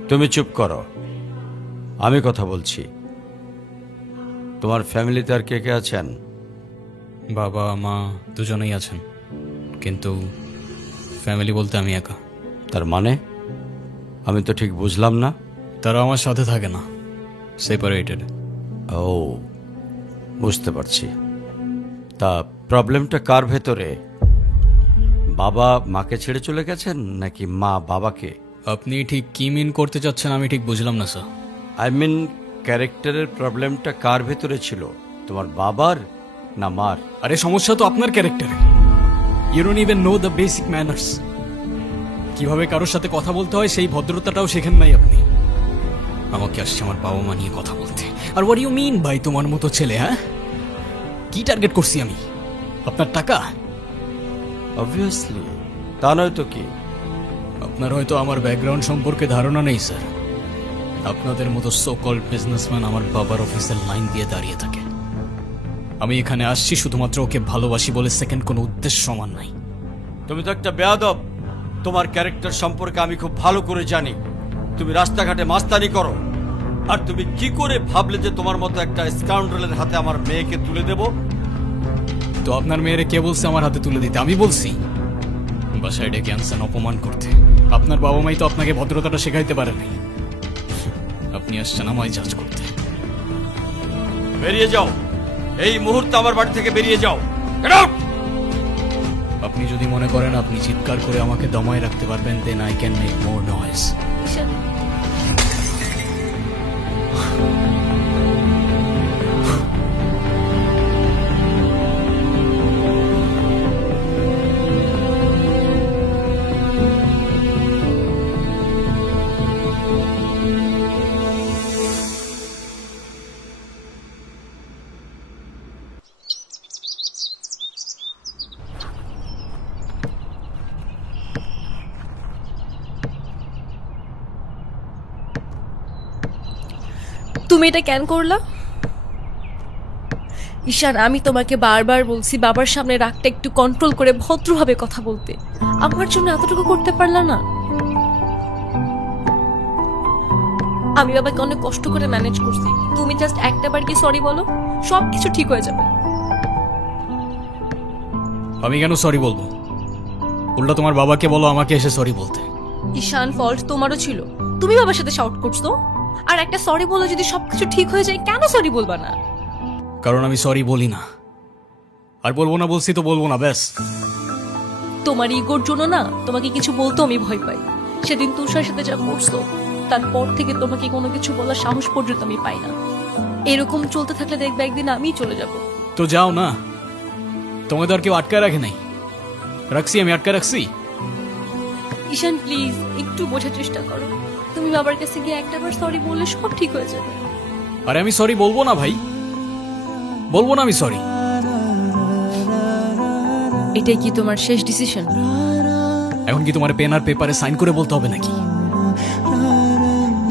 তুমি চুপ করো, আমি কথা বলছি। তোমার ফ্যামিলিতে আর কে কে আছেন? বাবা মা দুজনেই আছেন, কিন্তু ফ্যামিলি বলতে আমি একা। তার মানে আমি তো ঠিক বুঝলাম না। তারা আমার সাথে থাকে না, সেপারেটেড। ও, বুঝতে পারছি। তা প্রবলেমটা কার ভেতরে? বাবা মাকে ছেড়ে চলে গেছেন নাকি মা বাবাকে? আপনি ঠিক কি মিন করতে চাচ্ছেন আমি ঠিক বুঝলাম না স্যার। আই মিন ক্যারেক্টারের প্রবলেমটা কার ভেতরে ছিল, তোমার বাবার না মার? আরে সমস্যা তো আপনার ক্যারেক্টারে। You don't even know the basic manners. কিভাবে কারোর সাথে কথা বলতে হয় সেই ভদ্রতাটাও শেখেন নাই আপনি। আমাকে আসছে আমার বাবা মা নিয়ে কথা বলতে। আর হোয়াট ইউ মিন ভাই তোমার মতো ছেলে? হ্যাঁ, কি টার্গেট করছি আমি? আপনার টাকা? অবভিয়াসলি, তা নয় তো কি। আপনার হয়তো আমার ব্যাকগ্রাউন্ড সম্পর্কে ধারণা নেই স্যার। আপনাদের মতো সো কল্ড বিজনেসম্যান আমার বাবার অফিসের লাইন দিয়ে দাঁড়িয়ে থাকে। আমি এখানে আসছি শুধুমাত্র ওকে ভালোবাসি বলে, সেকেন্ড কোনো উদ্দেশ্য সমান নাই। তুমি তো একটা বেয়াদব। তোমার ক্যারেক্টার সম্পর্কে আমি খুব ভালো করে জানি। তুমি রাস্তাঘাটে মাস্তানি করো, আর তুমি কি করে ভাবলে যে তোমার মতো একটা স্কাউন্ডারের হাতে আমার মেয়েকে তুলে দেব? তো আপনার মেয়েরে কে বলছে আমার হাতে তুলে দিতে? আমি বলছি? বাসায় ডেকে আনছেন অপমান করতে। আপনার বাবা মাই তো আপনাকে ভদ্রতাটা শেখাইতে পারেনি। আপনি আসছেন আমায় জাজ করতে। বেরিয়ে যাও, এই মুহূর্তে আমার বাড়ি থেকে বেরিয়ে যাও। Get out! আপনি যদি মনে করেন আপনি চিৎকার করে আমাকে দমায় রাখতে পারবেন, then I can make more noise. Ishaan, তুমি এটা কেন করলা? ঈশান, আমি তোমাকে বারবার বলছি বাবার সামনে রাগটা একটু কন্ট্রোল করে ভদ্রভাবে কথা বলতে। আমার জন্য এতটুকু করতে পারলা না? আমি বাবাকে অনেক কষ্ট করে ম্যানেজ করছি। তুমি জাস্ট একটাবার কি সরি বলো, সব কিছু ঠিক হয়ে যাবে। আমি কেন সরি বলবো? উল্টা তোমার বাবাকে বলো আমাকে এসে সরি বলতে। ঈশান, ফল্ট তোমারও ছিল। তুমি বাবার সাথে শাউট করছো, আর একটা সরি বলে যদি সবকিছু ঠিক হয়ে যায়, কেন সরি বলবা না? কারণ আমি সরি বলি না, আর বলবো না। বলছি তো বলবো না, ব্যাস। তোমার ইগোর জন্য না তোমাকে কিছু বলতে আমি ভয় পাই। সেদিন তুষার সাথে যা করছো, তারপর থেকে তোমাকে কোনো কিছু বলার সাহস পর্যন্ত আমি পাই না। এরকম চলতে থাকলে দেখবে একদিন আমিই চলে যাব। তো যাও না, তোমাদের আর কেউ আটকায় রাখে নাই। রাখছি, আমি আটকায় রাখছি। ঈশান প্লিজ একটু বোঝার চেষ্টা করো। তুমি বাবার কাছে গিয়ে একটাবার সরি বললে সব ঠিক হয়ে যাবে। আরে আমি সরি বলবো না ভাই, বলবো না আমি সরি। এটাই কি তোমার শেষ ডিসিশন? এখন কি তোমার পেন আর পেপারে সাইন করে বলতে হবে নাকি?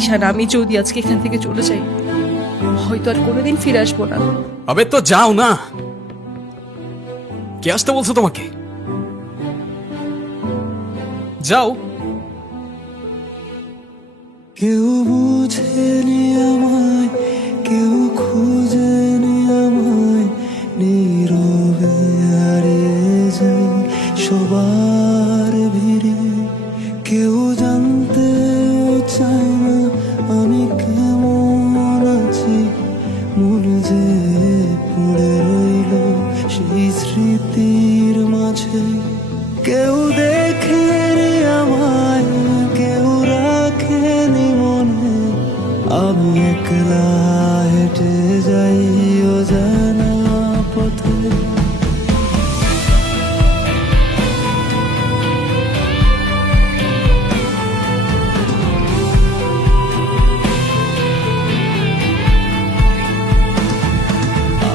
ঈশান, আমি যদি আজকে এখান থেকে চলে যাই, হয়তো আর কোনোদিন ফিরে আসবো না। আবে তো যাও না। কে আসতে বলছো তোমাকে? যাও। কেউ বুঝেনি আমায়, কেউ খুঁজেনি আমায়, নীরবে হারিয়ে যাই সবার ভিড়ে। কেউ জানতেও চায় না আমি কেমন আছি, মন যে পড়ে রইল সেই স্মৃতির মাঝে। কেউ দেখেনি আমায়, কেউ রাখেনি মনে, আমি একলা হেঁটে যাই অজানা পথে।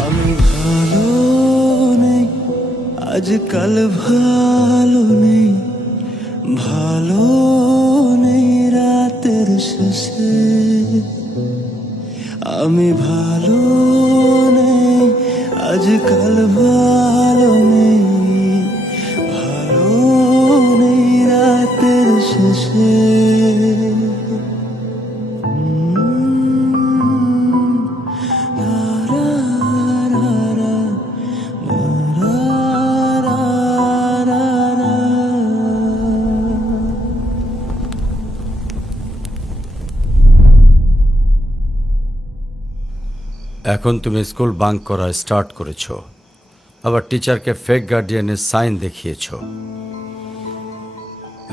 আমি ভালো নেই, আজকাল ভালো নেই, ভালো নেই রাতের শেষে। আমি ভালো নেই, আজকাল ভালো নেই, ভালো নেই রাতের শেষে। এখন তুমি স্কুল বাঙ্ক করা স্টার্ট করেছো, আবার টিচারকে ফেক গার্ডিয়ানের সাইন দেখিয়েছো।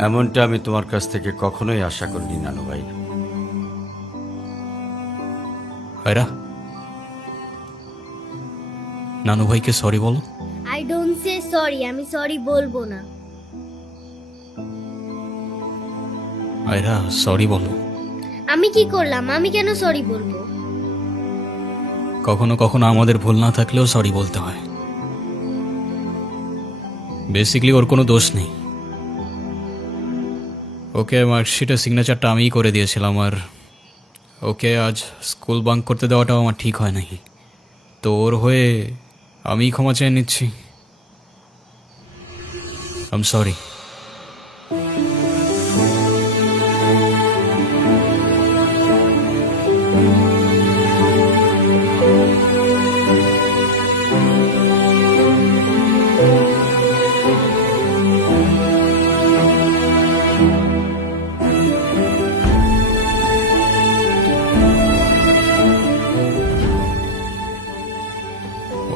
এমনটা আমি তোমার কাছ থেকে কখনোই আশা করিনি নানু ভাই। হায়রা, নানু ভাইকে সরি বলো। আই ডোন্ট সে সরি, আমি সরি বলবো না। আয়রা সরি বলো। আমি কি করলাম? আমি কেন সরি বলবো? কখনো কখনো আমাদের ভুল না থাকলেও সরি বলতে হয়। বেসিক্যালি ওর কোনো দোষ নেই। ওকে মার্কশিটের সিগনেচারটা আমিই করে দিয়েছিলাম, আর ওকে আজ স্কুল বাঙ্ক করতে দেওয়াটাও আমার ঠিক হয় নাই। তো ওর হয়ে আমিই ক্ষমা চেয়ে নিচ্ছি। I am sorry.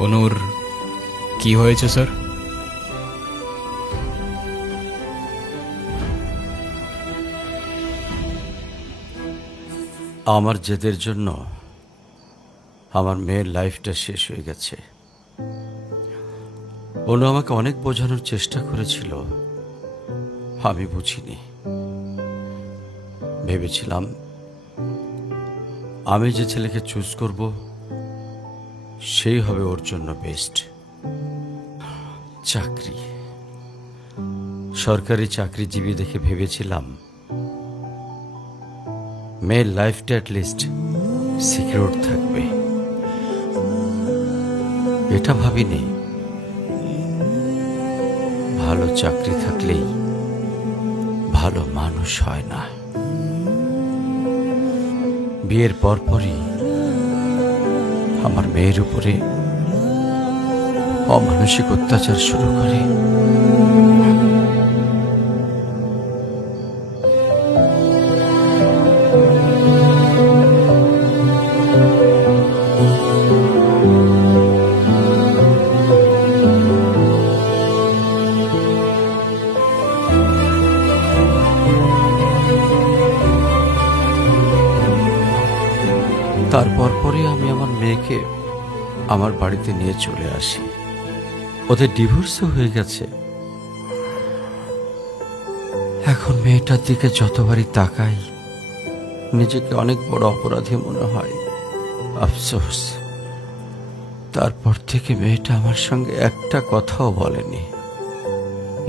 অনুর কি হয়েছে স্যার? আমার জেদের জন্য আমার মেয়ের লাইফটা শেষ হয়ে গেছে। অনু আমাকে অনেক বোঝানোর চেষ্টা করেছিল, আমি বুঝিনি। ভেবেছিলাম আমি যে ছেলেকে চুজ করব সেই হবে ওর জন্য বেস্ট। চাকরি, সরকারি চাকরিজীবী দেখে ভেবেছিলাম মেয়ের লাইফটা অ্যাটলিস্ট সিকিউর থাকবে। এটা ভাবিনি ভালো চাকরি থাকলেই ভালো মানুষ হয় না। বিয়ের পরপরই আমার মেয়ের উপরে অমানসিক অত্যাচার শুরু করে। তারপর পরে আমি আমার মেয়েকে আমার বাড়িতে নিয়ে চলে আসি। ওদের ডিভোর্সও হয়ে গেছে। এখন মেয়েটার দিকে যতবারই তাকাই নিজেকে অনেক বড় অপরাধী মনে হয়। আফসোস, তারপর থেকে মেয়েটা আমার সঙ্গে একটা কথাও বলেনি।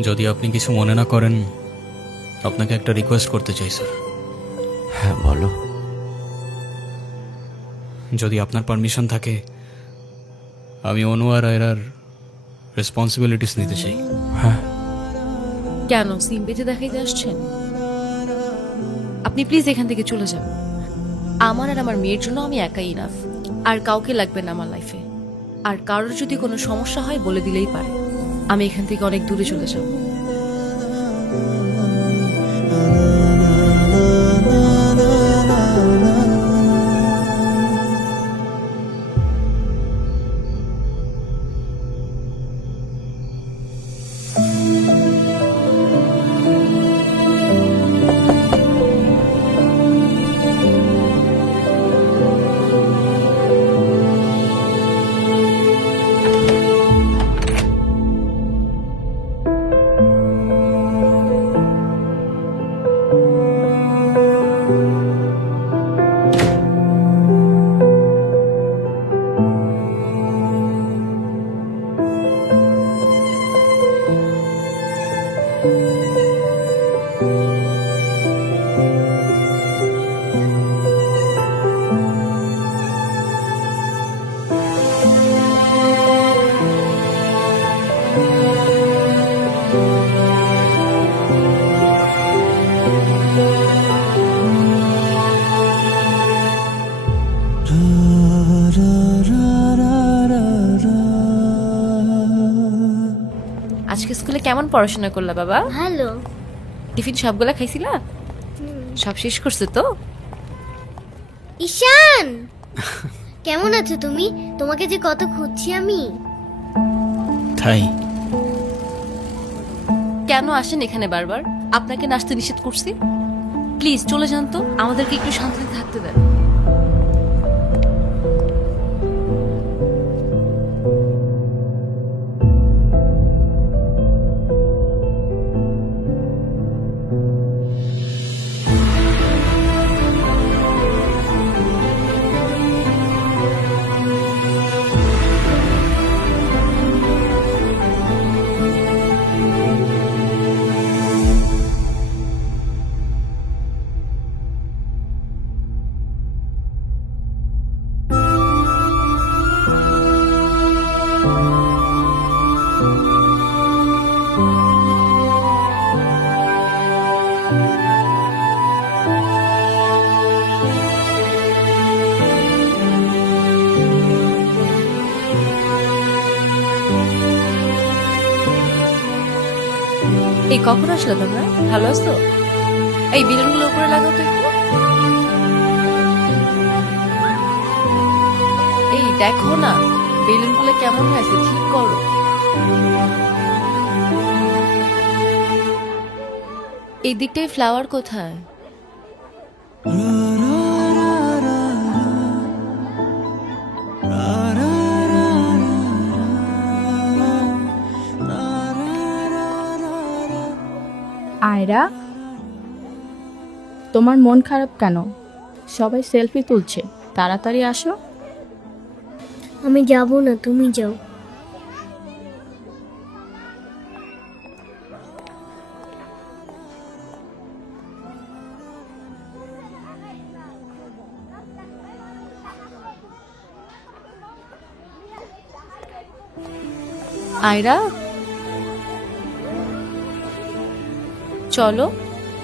যদি আপনি কিছু মনে না করেন, আপনাকে একটা রিকোয়েস্ট করতে চাই স্যার। হ্যাঁ বলো। যদি আপনার পারমিশন থাকে, আমি অনু আর আয়রার রেসপন্সিবিলিটিস নিতে চাই। হ্যাঁ, কেন সিম্পিতে দেখাইতে আসছেন? আপনি প্লিজ এখান থেকে চলে যান। আমার আর আমার মেয়ের জন্য আমি একাই ইনাফ, আর কাউকে লাগবে না আমার লাইফে। আর কারোর যদি কোনো সমস্যা হয় বলে দিলেই পারে। আমি এখান থেকে অনেক দূরে চলে যাব। আজকে স্কুলে কেমন পড়াশোনা করলা বাবা? ভালো। টিফিন সবগুলা খাইছিলা? সব শেষ করছে তো? ঈশান, কেমন আছো তুমি? তোমাকে যে কত খুঁজছি আমি। তাই কেন আসেন এখানে বারবার? আপনাকে নাচতে নিষেধ করছি? প্লিজ চলে যান তো, আমাদেরকে একটু শান্তিতে থাকতে দেন। এই কখন আসলে তোমরা? ভালো আছো? এই বেলুনগুলো উপরে লাগাও তো একটু। এই দেখো না বেলুনগুলো কেমন হয়েছে, ঠিক করো। এই দিকটায় ফ্লাওয়ার কোথায়? আয়রা, তোমার মন খারাপ কেন? সবাই সেলফি তুলছে, তাড়াতাড়ি আসো। আমি যাব না, তুমি যাও। আয়রা চলো,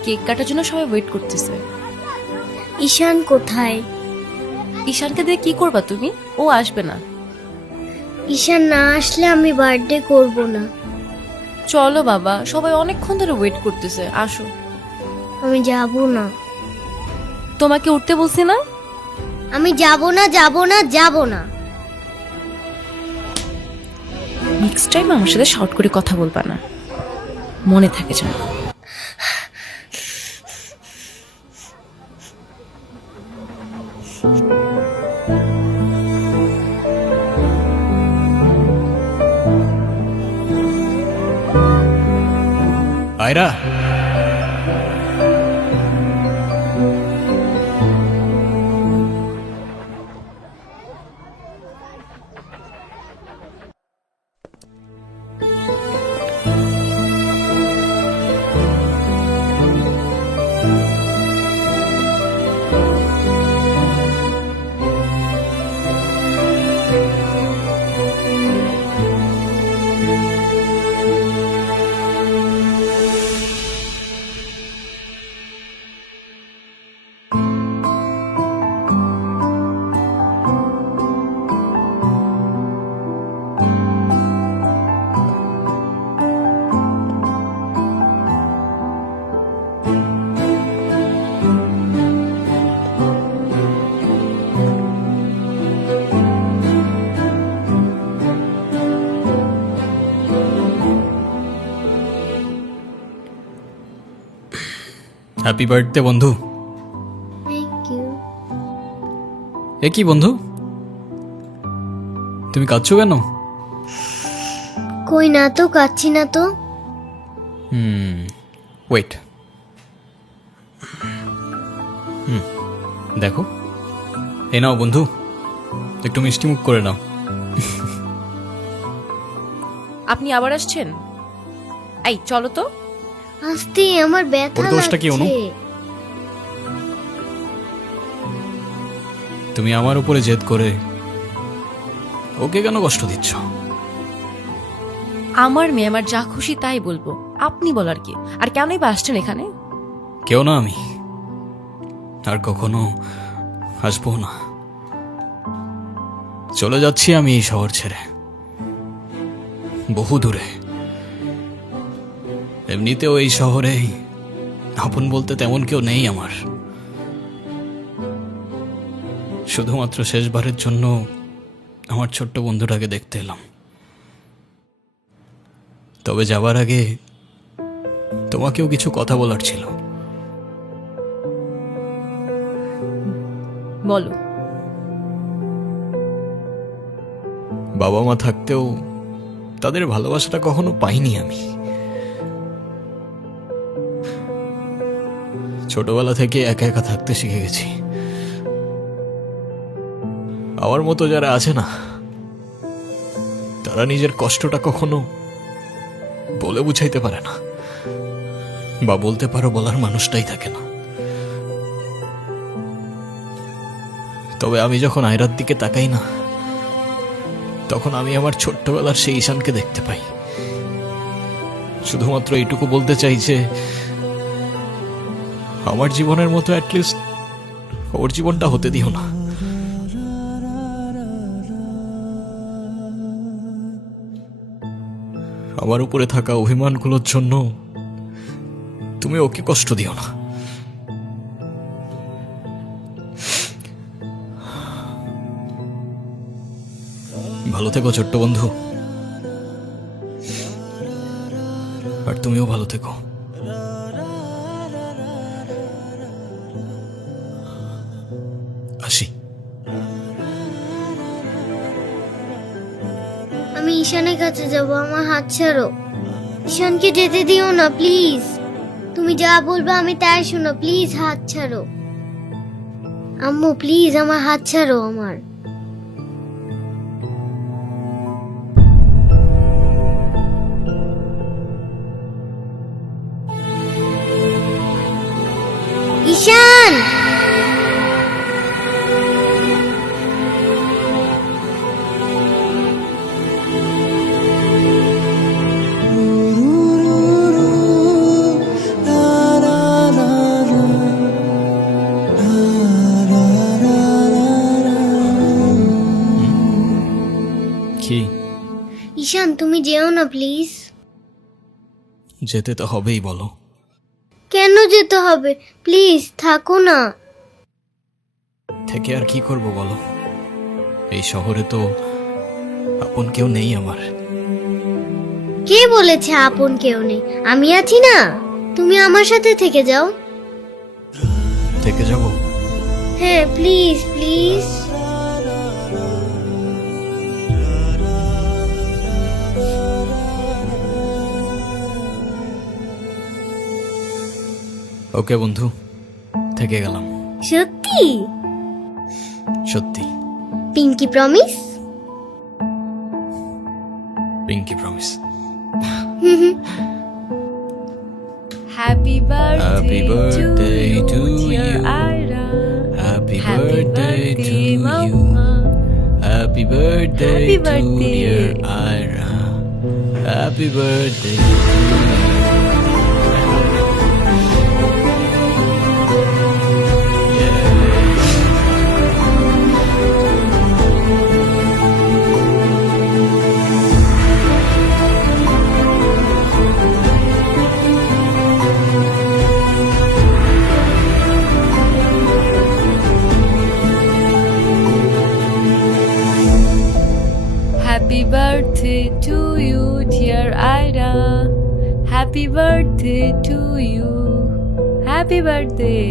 কেক কাটার জন্য সবাই ওয়েট করতেছে। ঈশান কোথায়? ঈশানকে দিয়ে কি করবা তুমি? ও আসবে না। ঈশান না আসলে আমি বার্থডে করব না। চলো বাবা, সবাই অনেকক্ষণ ধরে ওয়েট করতেছে, আসো। আমি যাব না। তোমাকে উঠতে বলছি না? আমি যাব না, যাব না, যাব না। নেক্সট টাইম আমার সাথে শর্ট করে কথা বলবা না, মনে থাকে যেন। আয়রা, হ্যাপি বার্থডে বন্ধু। Thank you. এ কি বন্ধু, তুমি কাঁদছো কেন? কই না তো, কাচ্ছি না তো। ওয়েট, দেখো, এ নাও বন্ধু, একটু মিষ্টি মুখ করে নাও। আপনি আবার আসছেন? এই চলো তো। আস্তে, আমার ব্যথা ওর দোষটা কি অনু? লাগছে। তুমি আমার উপরে জেদ করে ওকে কেন কষ্ট দিচ্ছ? আমার মেয়ে, আমার যা খুশি তাই বলবো, আপনি বলার কি? আর কেনই বা আসছেন এখানে? কেউ না আমি, আর কখনো আসবো না। চলে যাচ্ছি আমি এই শহর ছেড়ে, বহু দূরে। এমনিতেও এই শহরে আপন বলতে তেমন কেউ নেই আমার। শুধুমাত্র শেষবারের জন্য আমার ছোট্ট বন্ধুটাকে দেখতে এলাম। তবে যাবার আগে তোমাকেও কিছু কথা বলার ছিল। বলো। বাবা মা থাকতেও তাদের ভালোবাসাটা কখনো পাইনি আমি। ছোটবেলা থেকে একা একা থাকতে শিখে গেছি। আমার মতো যারা আছে না, তারা নিজের কষ্টটা কখনো বলে বুঝাইতে পারে না, বা বলতে পারো বলার মানুষটাই থাকে না। তবে আমি যখন আয়রার দিকে তাকাই না, তখন আমি আমার ছোট্টবেলার সেই ঈশানকে দেখতে পাই। শুধুমাত্র এইটুকু বলতে চাই যে আমার জীবনের মতো অ্যাটলিস্ট ওর জীবনটা হতে দিও না। আমার উপরে থাকা অভিমানগুলোর জন্য তুমি ওকে কষ্ট দিও না। ভালো থেকো ছোট্ট বন্ধু, আর তুমিও ভালো থেকো। আসি। আমি ঈশানের কাছে যাব, আমার হাত ছাড়ো। ঈশানকে যেতে দিও না প্লিজ। তুমি যা বলবে আমি তাই শোনো, প্লিজ হাত ছাড়ো। আম্মু প্লিজ আমার হাত ছাড়ো আমার। ঈশান, কি? ঈশান তুমি যেও না প্লিজ। যেতে তো হবেই, বলো। কেন যেতে হবে? প্লিজ থাকো না। থেকে আর কি করব বলো, এই শহরে তো আপন কেউ নেই আমার। কে বলেছে আপন কেউ নেই? আমি আছি না, তুমি আমার সাথে থেকে যাও। থেকে যাব? হ্যাঁ প্লিজ প্লিজ। ওকে বন্ধু, থেকে গেলাম। সত্যি? সত্যি। Pinky promise? Pinky promise. Happy Happy birthday to you. Ayra, Happy Happy birthday to birthday, you. Mama. Happy birthday Happy to birthday. dear Ira. Happy birthday to you. Happy birthday to you, dear Ira. Happy birthday to you. Happy birthday.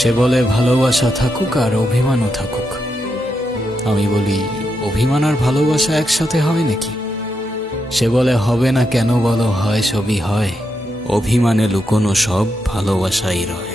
সে বলে ভালোবাসা থাকুক আর অভিমানও থাকুক। আমি বলি অভিমান আর ভালোবাসা একসাথে হয় নাকি? সে বলে হবে না কেন বলো, হয় সবই হয়, অভিমানে লুকোনো সব ভালোবাসাই রয়।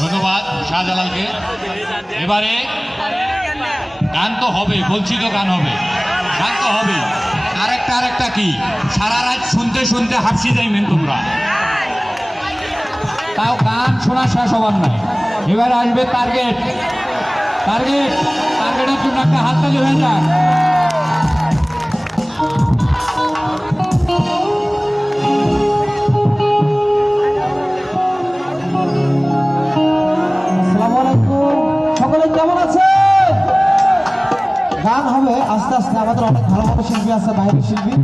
ধন্যবাদ শাহজালালকে। এবারে গান তো হবে, বলছি তো গান হবে, গান তো হবে। আরেকটা কি সারা রাত শুনতে শুনতে হাসি যাইবেন তোমরা, তাও গান শোনা শেষ হবার নাই। এবারে আসবে টার্গেট, টার্গেটের জন্য একটা হাততালি হয়ে যাক। সকলে কেমন আছে? গান হবে আস্তে আস্তে, আমাদের অনেক ভালো ভালো শিল্পী আছে, বাইরের শিল্পী।